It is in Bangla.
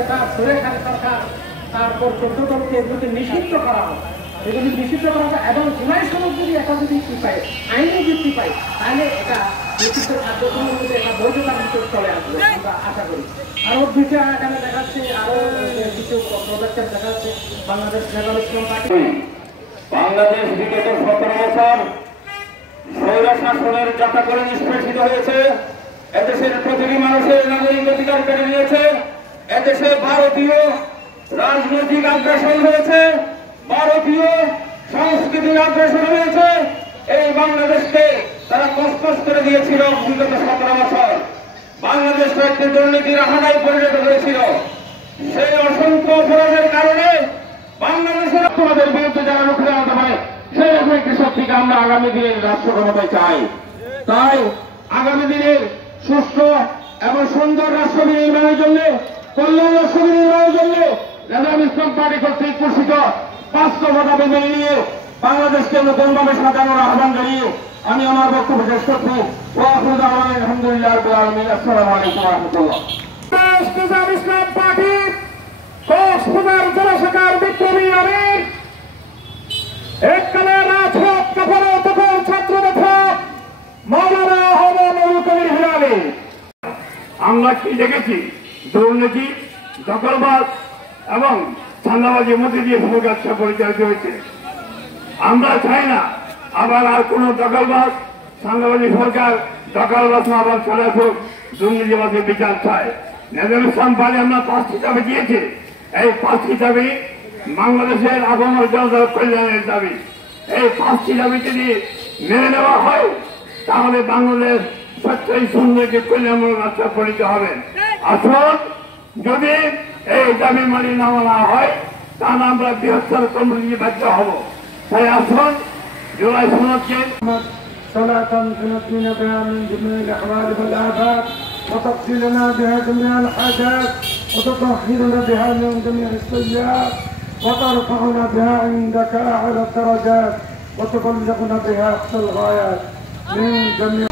এটা সুরেখার সরকার তারপর 14 দলকে এগুলোকে নিষিদ্ধ করা হয়, এগুলি নিষিদ্ধ করা হয় এবং জুলাই সনদ যদি এটা যদি কি পায়, আইনি যুক্তি পায়, তাহলে এটা নিষিদ্ধ কার্যক্রমের মধ্যে একটা বৈধতার ভিতরে চলে আসবে আমরা আশা করি। আরো দুইটা এখানে দেখাচ্ছে, আরো কিছু প্রজেক্টের দেখাচ্ছে বাংলাদেশ নেভাল ইসলাম পার্টি। বাংলাদেশ বিগত 17 বছর স্বৈর শাসনের যাতা করে নিষ্পেষিত হয়েছে। এদেশের প্রতিটি মানুষের নাগরিক অধিকার কেড়ে নিয়েছে। এদেশে ভারতীয় রাজনৈতিক আগ্রাসন হয়েছে, ভারতীয় সংস্কৃতির আগ্রাসন হয়েছে। এই বাংলাদেশকে তারা কসকস করে দিয়েছিল বিগত 17 বছর। বাংলাদেশ একটি দুর্নীতির আহানায় পরিণত হয়েছিল। সেই অসংখ্য অপরাধের কারণে বাংলাদেশের তোমাদের বিরুদ্ধে যারা রুখে দাঁড়াতে পারে সেরকম একটি শক্তিকে আমরা আগামী দিনের রাষ্ট্র ক্ষমতায় চাই। তাই আগামী দিনের সুষ্ঠু এবং সুন্দর রাষ্ট্র নির্মাণের জন্য, কল্যাণ রাষ্ট্র নির্মাণের জন্য নেভাল ইসলাম পার্টি কর্তৃক ঘোষিত 5 দাবি মেনে নিয়ে বাংলাদেশকে নতুনভাবে সাজানোর আহ্বান জানিয়ে আমি আমার বক্তব্য শেষ করছি। আলহামদুলিল্লাহ রাব্বিল আলামিন। আসসালামু আলাইকুম ওয়া রাহমাতুল্লাহ। নেভাল ইসলাম পার্টি কক্সবাজার জেলা শাখার বিপ্লবী আমির, এককালে রাজপথ কাঁপানো তখন ছাত্র নেতা মাওলানা আহমদ কবির হিলালি। আমরা কি দেখেছি? দুর্নীতি, দখলবাজ এবং চাঁদাবাজির মধ্যে দিয়ে ভূমিকা পরিচালিত হয়েছে। আমরা চাই না আবার আর কোন দখলবাজ চাঁদাবাজি সরকার দখলবাজ আবার চলে আসুক, দুর্নীতিবাজের বিচার চাই। নেভাল ইসলাম পার্টি আমরা 5টি দাবি দিয়েছি। এই 5টি দাবি বাংলাদেশের আগামী জনতার কল্যাণের দাবি। এই 5টি দাবি যদি মেনে নেওয়া হয় তাহলে বাংলাদেশ সত্যই সুন্দরকে কল্যাণমূলক রাষ্ট্রে পরিণত হবে। আসুন, যদি এই দাবি মানি না মানা হয় তাহলে আমরা বৃহত্তর কমিটি বাধ্য হব। তাই আসুন, জুলাই সনদকে صلاة تنجينا بها من جميع الأحوال والآفات وتقضي لنا بها جميع الحاجات وتطهرنا بها من جميع السيئات وترفعنا بها عندك أعلى الدرجات وتبلغنا بها أقصى الغايات من جميع